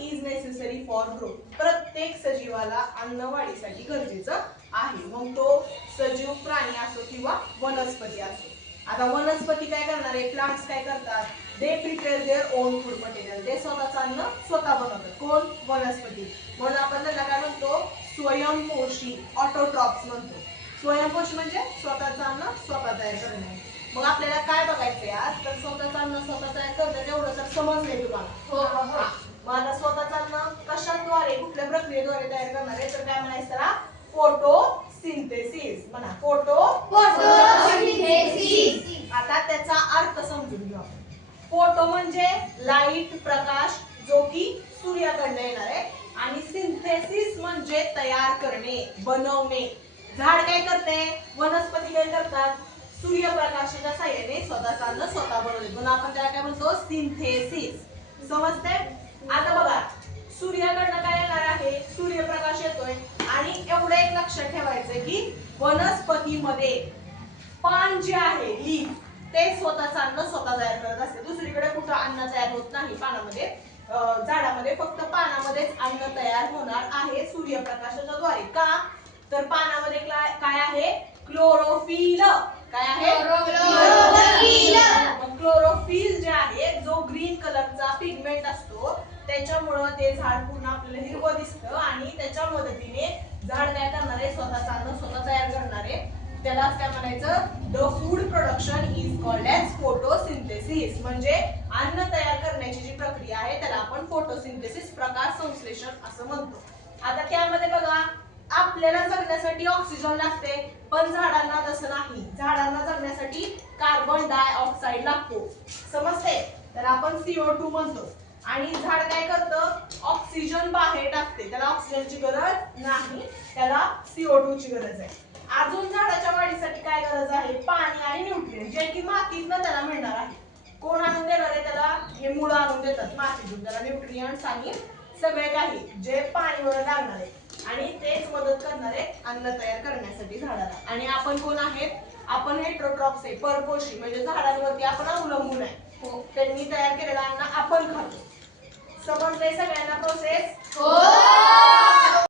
Is necessary for growth. प्रत्येक सजीवाला अन्न वाढीसाठी गरजेचं आहे. मग तो सजीव प्राणी असो किंवा वनस्पती असो. आता वनस्पती काय करणार आहे, प्लांट्स काय करतात, they prepare their own food material. ते स्वतःचं अन्न स्वतः बनवतात. कोण? वनस्पती. म्हणून आपण त्यांना काय म्हणतो, स्वयंपोषी, ऑटोट्रॉप्स म्हणतो. स्वयंपोषी म्हणजे स्वतःचं अन्न स्वतः तयार करणे. मग आपल्याला काय बघायचंय आज, तर स्वतःचं अन्न स्वतः तयार करतात एवढं तर समजलंय तुम्हाला. मग आता स्वतःचं अन्न कशाद्वारे, कुठल्या प्रक्रियेद्वारे तयार करणार आहे, तर काय म्हणायचं त्याला, फोटोसिंथेसिस. म्हणा फोटोसिंथेसिस. आता त्याचा अर्थ समजून घेऊ. फोटो म्हणजे लाईट, प्रकाश, जो की सूर्याकडनं येणार आहे. आणि सिंथेसिस म्हणजे तयार करणे, बनवणे. झाड काय करते, वनस्पती काय करतात, सूर्यप्रकाशाच्या साहाय्याने स्वतःचं अन्न स्वतः बनवते. म्हणून आपण त्याला काय म्हणतो, सिंथेसिस. समजते? आता बघा, सूर्याकडनं काय येणार आहे, सूर्यप्रकाश येतोय. आणि एवढं एक लक्षात ठेवायचं की वनस्पतीमध्ये पान जे आहे, लीफ, ते स्वतःचं अन्न स्वतः तयार करत असते. दुसरीकडे कुठं अन्न तयार होत नाही पानामध्ये. झाडामध्ये फक्त पानामध्येच अन्न तयार होणार आहे सूर्यप्रकाशाच्या द्वारे. का? तर पानामध्ये काय आहे, क्लोरोफिल. काय आहे, क्लोरोफिल. क्लोरोफिल जे आहे, जो ग्रीन कलरचा पिगमेंट असतो, त्याच्यामुळे ते झाड पूर्ण आपल्याला हिरवं दिसतं. आणि त्याच्या मदतीने झाड काय करणार आहे, स्वतःचं अन्न स्वतः तयार करणार आहे. त्याला काय म्हणायचं, the food production is called as photosynthesis. म्हणजे अन्न तयार करण्याची जी प्रक्रिया आहे त्याला आपण फोटोसिंथेसिस, प्रकाश संश्लेषण असं म्हणतो. आता त्यामध्ये बघा, आपल्याला जगण्यासाठी ऑक्सिजन लागते, पण झाडांना तसं नाही. झाडांना जगण्यासाठी कार्बन डायऑक्साईड लागतो. समजते? तर आपण CO2 म्हणतो. आणि झाड काय करतं, ऑक्सिजन बाहेर टाकते. त्याला ऑक्सिजनची गरज नाही, त्याला CO2 ची गरज आहे. अजून झाडाच्या वाढीसाठी काय गरज आहे, पाणी आणि न्यूट्रिएंट, जे की मातीतनं त्याला मिळणार आहे. कोण आणून देणार आहे त्याला, हे मुळं आणून देतात मातीतून त्याला न्यूट्रिएंट्स आणि सगळे काही जे पाणीवर लागणार आहे. आणि तेच मदत करणार आहे अन्न तयार करण्यासाठी झाडाला. आणि आपण कोण आहेत, आपण हेटेरोट्रॉप्स आहे, परपोषी. म्हणजे झाडांवरती आपण अवलंबून आहे. त्यांनी तयार केलेलं अन्न आपण खातो. समजलंय सगळ्यांना प्रोसेस? हो.